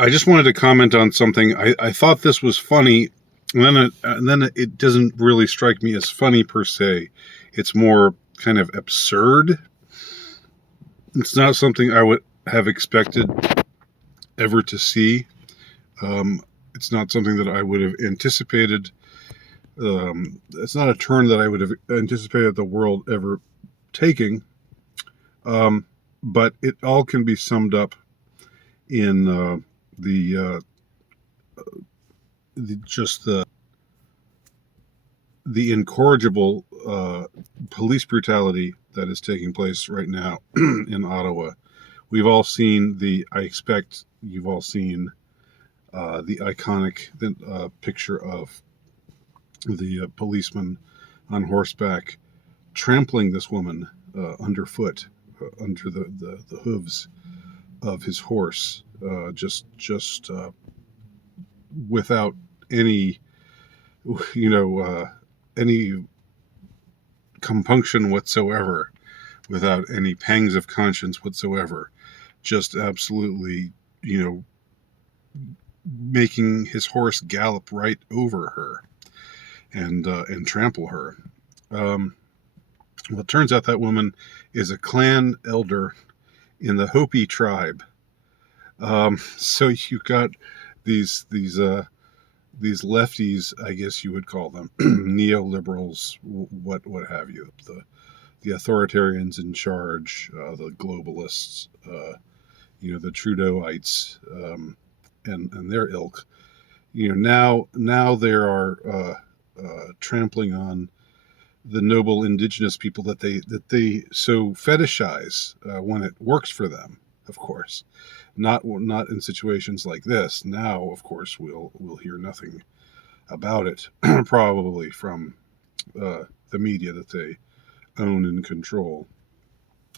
I just wanted to comment on something. I thought this was funny, and then it doesn't really strike me as funny per se. It's more kind of absurd. It's not something I would have expected ever to see. Um, it's not something that I would have anticipated. It's not a turn that I would have anticipated the world ever taking. Um, but it all can be summed up in the, uh, just the incorrigible police brutality that is taking place right now in Ottawa. We've all seen I expect you've all seen the iconic picture of the policeman on horseback trampling this woman underfoot, under the hooves of his horse, just without any, any compunction whatsoever, without any pangs of conscience whatsoever, just absolutely, making his horse gallop right over her and trample her. Well, it turns out that woman is a clan elder in the Hopi tribe. So you've got these lefties, I guess you would call them, neoliberals, what have you, the authoritarians in charge, the globalists, the Trudeauites, and their ilk. Now there are trampling on the noble indigenous people that they so fetishize when it works for them. Of course, not in situations like this. Now, of course, we'll hear nothing about it, probably from the media that they own and control.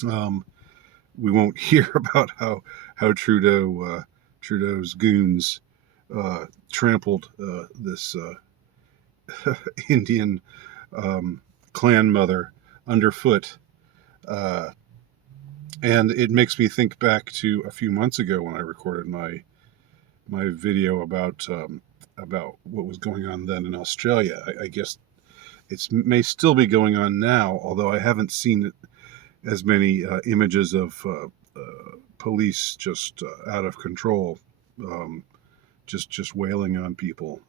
We won't hear about how Trudeau's goons trampled this Indian clan mother underfoot, and it makes me think back to a few months ago when I recorded my video about what was going on then in Australia. I guess it may still be going on now, although I haven't seen it as many images of police just out of control, just wailing on people.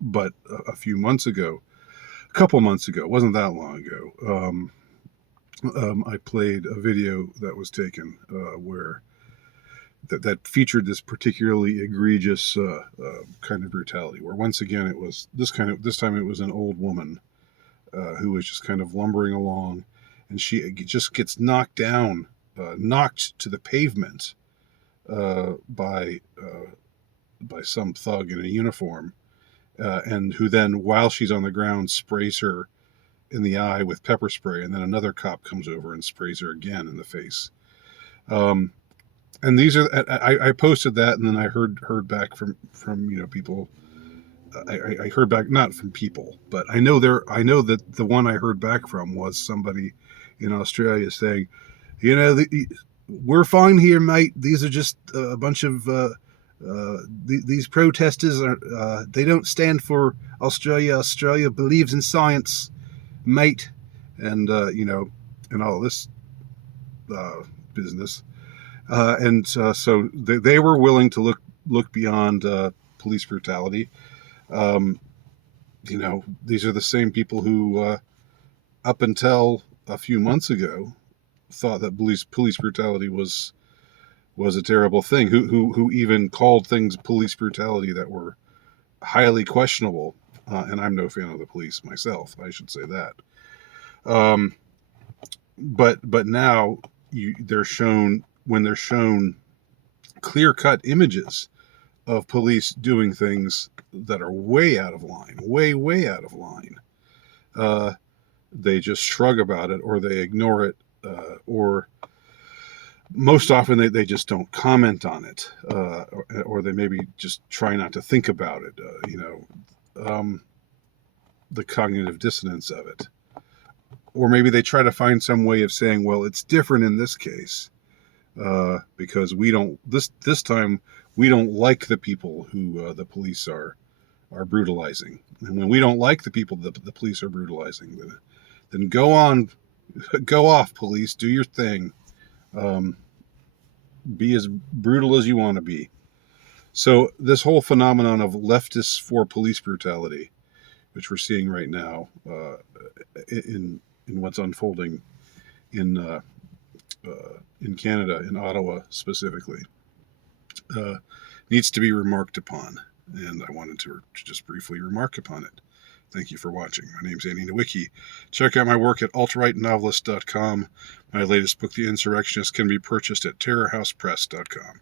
But a couple months ago, it wasn't that long ago, I played a video that was taken where that featured this particularly egregious kind of brutality, where once again it was this time it was an old woman who was just kind of lumbering along, and she just gets knocked to the pavement by some thug in a uniform, and who then, while she's on the ground, sprays her in the eye with pepper spray, and then another cop comes over and sprays her again in the face. And these are, I posted that, and then I heard back from people. I heard back, not from people, but I know that the one I heard back from was somebody in Australia saying, we're fine here, mate. These are just a bunch of these protesters they don't stand for Australia. Australia believes in science, mate, and and all this business. So they were willing to look beyond police brutality. These are the same people who, up until a few months ago, thought that police brutality was a terrible thing. Who even called things police brutality that were highly questionable. And I'm no fan of the police myself, I should say that. But now they're shown clear-cut images of police doing things that are way out of line, way out of line. They just shrug about it, or they ignore it, or most often they just don't comment on it, or they maybe just try not to think about it. The cognitive dissonance of it. Or maybe they try to find some way of saying, well, it's different in this case. because we don't this time we don't like the people who the police are brutalizing. And when we don't like the people that the police are brutalizing, then go on, go off, police, do your thing. Um, be as brutal as you want to be. So this whole phenomenon of leftists for police brutality, which we're seeing right now in what's unfolding in uh, in Canada, in Ottawa specifically, uh, needs to be remarked upon. And I wanted to just briefly remark upon it. Thank you for watching. My name's Andy Nowicki. Check out my work at altrightnovelist.com. My latest book, The Insurrectionist, can be purchased at terrorhousepress.com.